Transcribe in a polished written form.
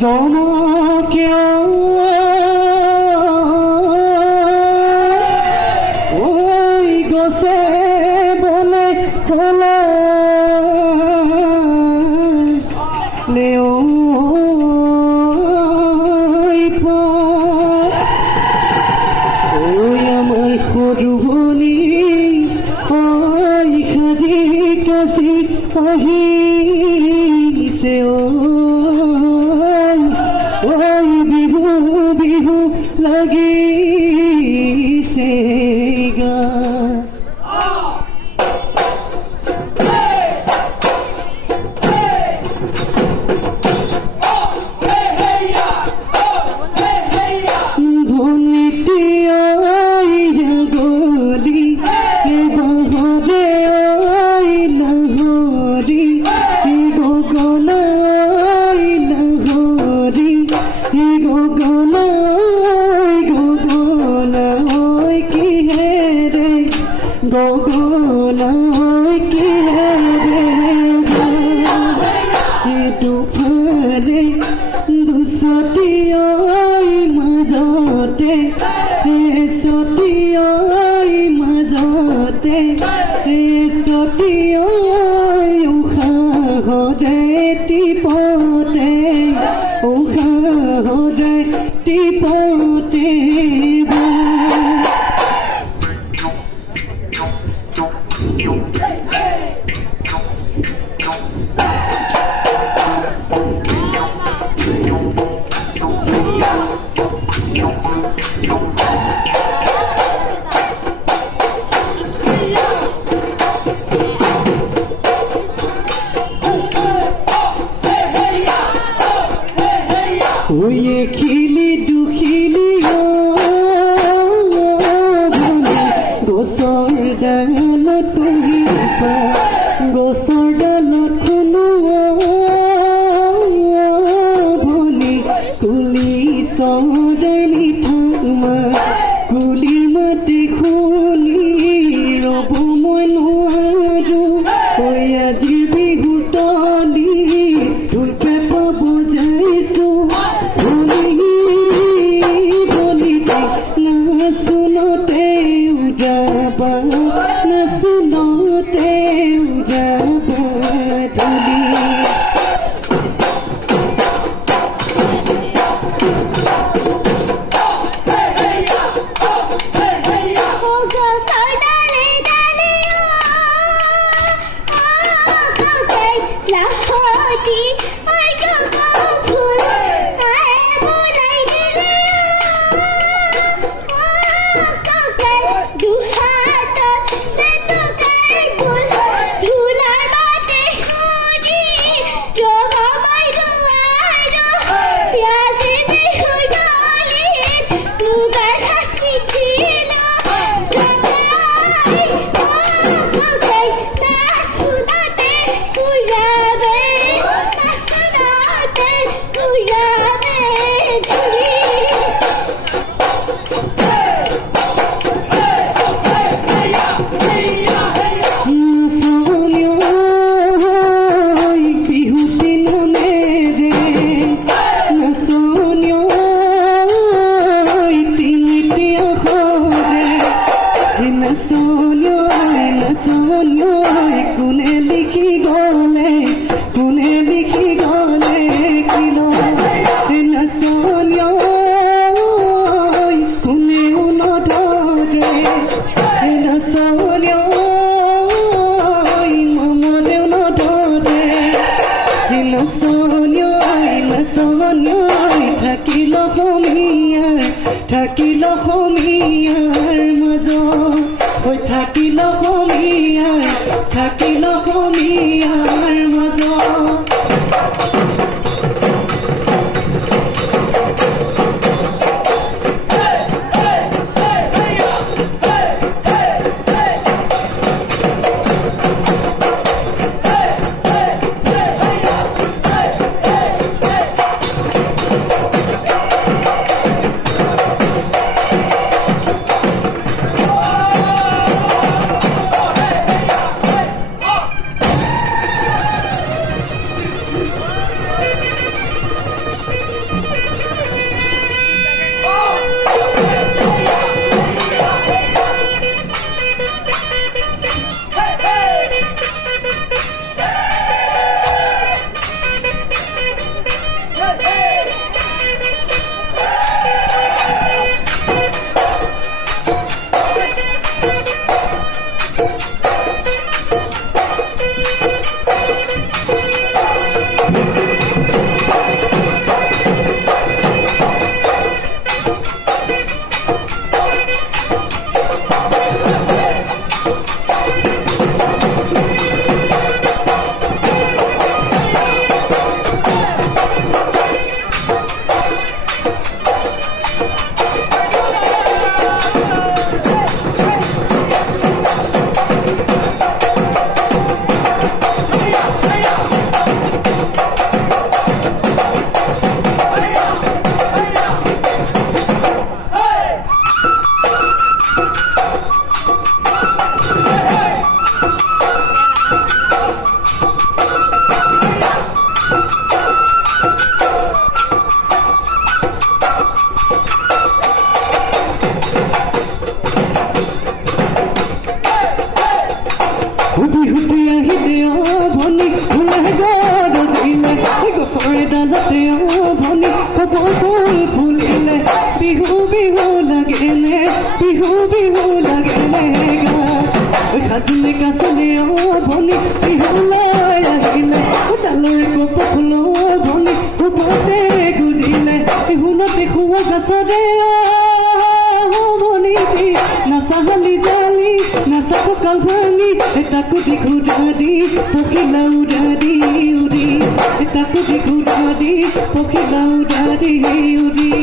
জনকে ওই গছে বলে খোলা লেও ওই আমাৰ সৰুভনি ওই সাজি কাছি আহিছে ওই বিহু বিহু লাগিছে গা গগনাই কি দুফালে দুচতীয়াই মাজতে চতীয়াই মাজতে চতীয়াই উশাহতে টিপতে উশাহতে টিপতে ওয়ে খিলি দুখিলি গছৰ ডালত তুহি পা গছৰ ডালত কোনো ভনী কুলি চৰাইৰ মিঠা মাত কুলি মাতি শুনি ৰ'ব মই নোৱাৰো ঐ আজিৰ বিহু তলি ঢোল পেঁপা বজাইছো নাচুনতে উজাবা নাচুনতে উজাবা ধুলি কোনে লিখি গলে কিলো কোনেও নধৰে মমৰেও নধৰে থাকিল সমীয়াৰ মাজত থাকিল সমীয়াৰ মাজত গাজনে গাজনে ভনী বিহুলৈ আহিলে ডালৰে কপৌ ফুলৰ ভনী ওপৰতে গুজিলে শুনতে খোৱা গছৰে ভনী দি নাচাহালি জালি নাচা কঁকাল ভাঙি তাকো দি ঘূৰা দি পখিলা উৰা দি উৰি তাকো দি ঘূৰা দি পখিলা উৰা দি উৰি